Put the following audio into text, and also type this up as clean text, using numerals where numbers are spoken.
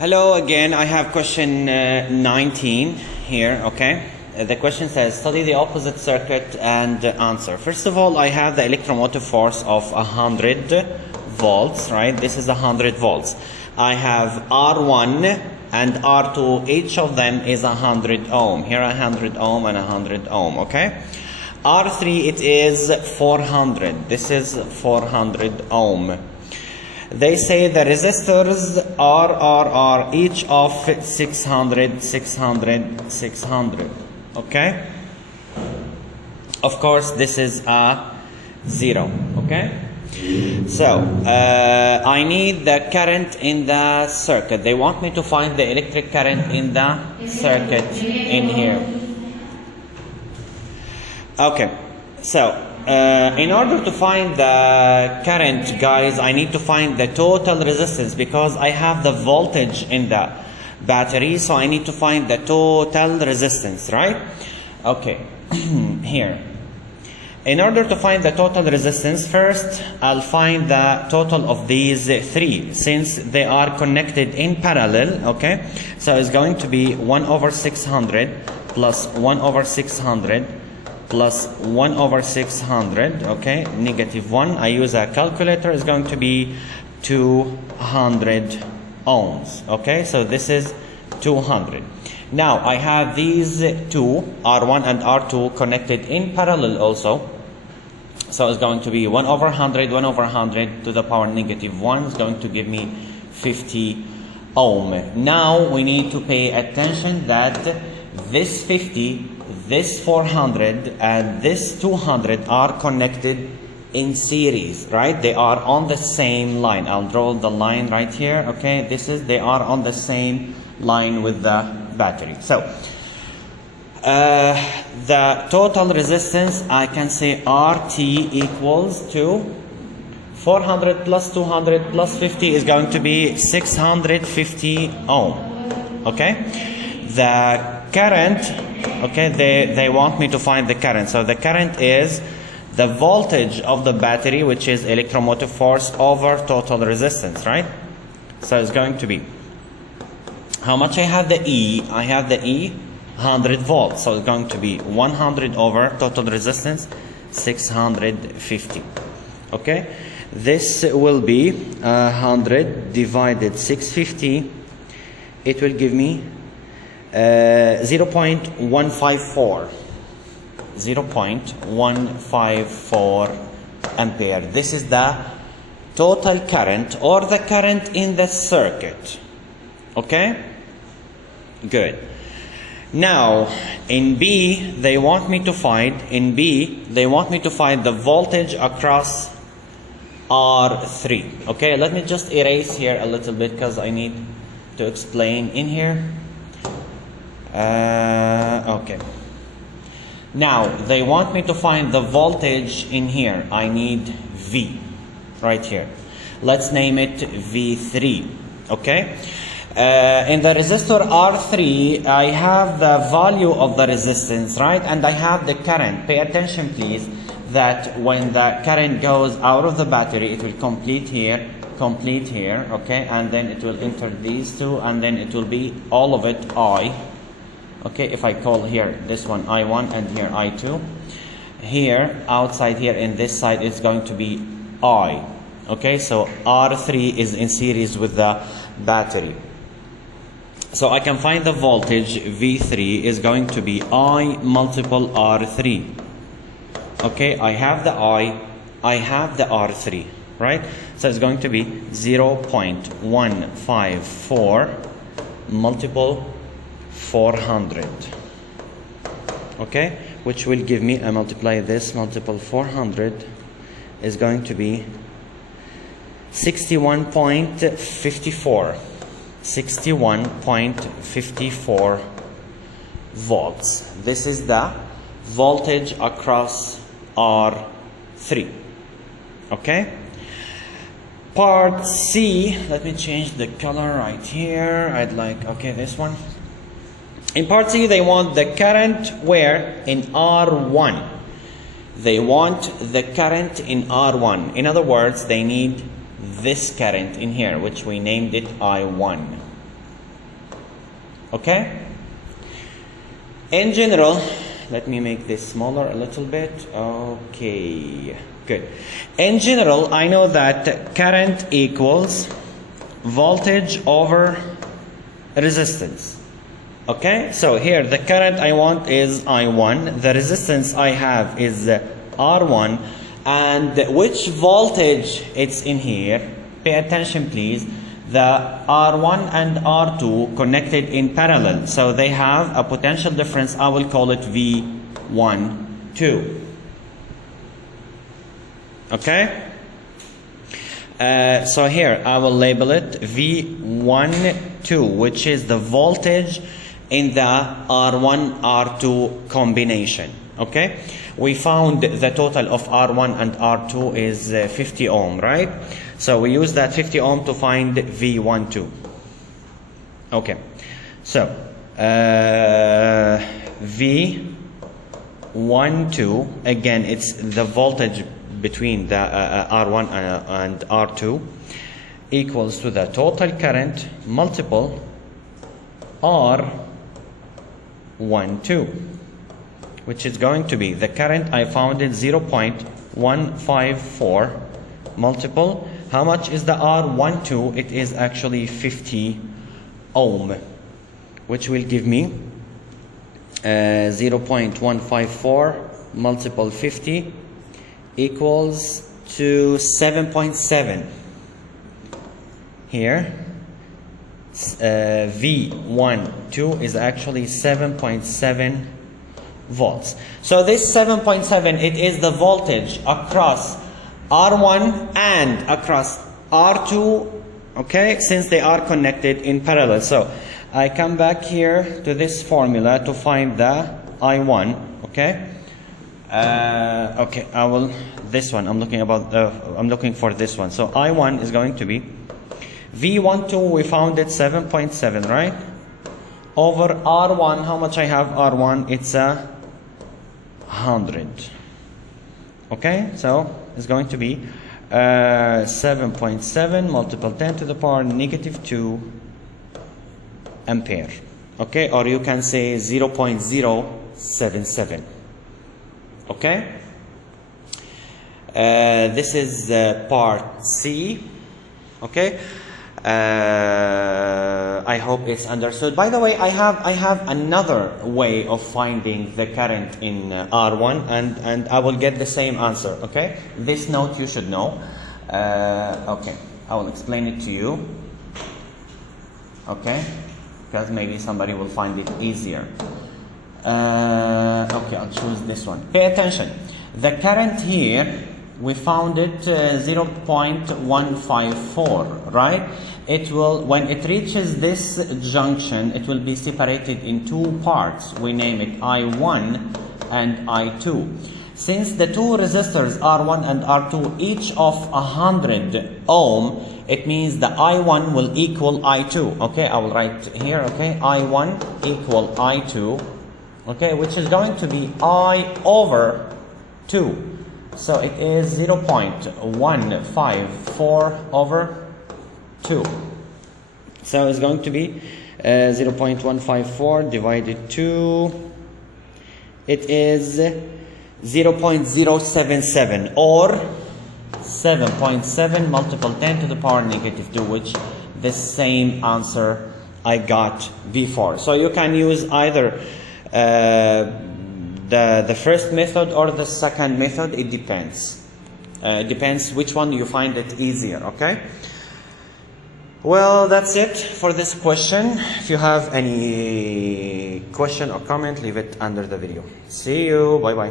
Hello again, I have question 19 here, okay? The question says, study the opposite circuit and answer. First of all, I have the electromotive force of 100 volts, right? This is 100 volts. I have R1 and R2, each of them is 100 ohm. Here 100 ohm and 100 ohm, okay? R3, it is 400. This is 400 ohm. They say the resistors are each of 600, 600, 600. Okay? Of course, this is a 0. Okay? So, I need the current in the circuit. They want me to find the electric current in the circuit in here. Okay. So, in order to find the current, guys, I need to find the total resistance because I have the voltage in the battery, so I need to find the total resistance, right? Okay, here. In order to find the total resistance, first I'll find the total of these three since they are connected in parallel, okay? So it's going to be 1 over 600 plus 1 over 600 plus 1 over 600, okay, negative 1. I use a calculator, is going to be 200 ohms, okay, so this is 200. Now, I have these two, R1 and R2, connected in parallel also, so it's going to be 1 over 100, 1 over 100 to the power negative 1 is going to give me 50 ohm. Now, we need to pay attention that this 50, this 400 and this 200 are connected in series, right? They are on the same line. I'll draw the line right here, okay? They are on the same line with the battery. So, the total resistance, I can say RT equals to 400 plus 200 plus 50 is going to be 650 ohm, okay? The current, okay, they want me to find the current. So the current is the voltage of the battery, which is electromotive force over total resistance, right? So it's going to be, how much I have the E? I have the E, 100 volts. So it's going to be 100 over total resistance, 650. Okay? This will be 100 divided 650. It will give me 0.154 ampere. This is the total current or the current in the circuit. Okay? Good. Now, in B, they want me to find the voltage across R3. Okay, let me just erase here a little bit because I need to explain in here. Okay. Now, they want me to find the voltage in here. I need V right here. Let's name it V3. Okay? In the resistor R3, I have the value of the resistance, right? And I have the current. Pay attention, please, that when the current goes out of the battery, it will complete here, okay? And then it will enter these two, and then it will be all of it I. Okay, if I call here this one I1 and here I2, here outside here in this side is going to be I. Okay, so R3 is in series with the battery. So I can find the voltage V3 is going to be I multiple R3. Okay, I have the I have the R3, right? So it's going to be 0.154 multiple 400, okay, which will give me, I multiply this multiple 400 is going to be 61.54 volts. This is the voltage across R3, okay? Part C, let me change the color right here. I'd like, okay, this one. In part C, they want the current where? In R1. They want the current in R1. In other words, they need this current in here, which we named it I1. Okay? In general, let me make this smaller a little bit. Okay, good. In general, I know that current equals voltage over resistance. Okay, so here the current I want is I1, the resistance I have is R1, and which voltage it's in here, pay attention please, the R1 and R2 connected in parallel, so they have a potential difference. I will call it V12. Okay, so here I will label it V12, which is the voltage in the R1 R2 combination. Okay, we found the total of R1 and R2 is 50 ohm, right? So we use that 50 ohm to find V12. Okay, so V12, again it's the voltage between the R1 and R2, equals to the total current multiple R12, which is going to be the current I found in 0.154 multiple. How much is the R12? It is actually 50 ohm, which will give me 0.154 multiple 50 equals to 7.7. Here V12 is actually 7.7 volts. So this 7.7, it is the voltage across R1 and across R2, okay, since they are connected in parallel. So I come back here to this formula to find the I1, okay. Okay, I will, this one, I'm looking for this one. So I1 is going to be V12, we found it 7.7, right? Over R1, how much I have R1? It's 100. Okay, so it's going to be 7.7 multiple 10 to the power negative 2 ampere. Okay, or you can say 0.077. Okay, this is part C. Okay, I hope it's understood. By the way, I have another way of finding the current in R1, and I will get the same answer. Okay, this note you should know. Okay, I will explain it to you. Okay, because maybe somebody will find it easier. Okay, I'll choose this one. Pay attention. The current here, we found it 0.154, right? It will, when it reaches this junction, it will be separated in two parts. We name it I1 and I2. Since the two resistors R1 and R2 each of 100 ohm, it means the I1 will equal I2. Okay, I will write here, okay, I1 equal I2, okay, which is going to be I over 2. So it is 0.154 over 2. So it's going to be 0.154 divided 2. It is 0.077 or 7.7 multiple 10 to the power negative 2, which the same answer I got before. So you can use either the first method or the second method. It depends. Depends which one you find it easier. Okay. Well, that's it for this question. If you have any question or comment, leave it under the video. See you. Bye bye.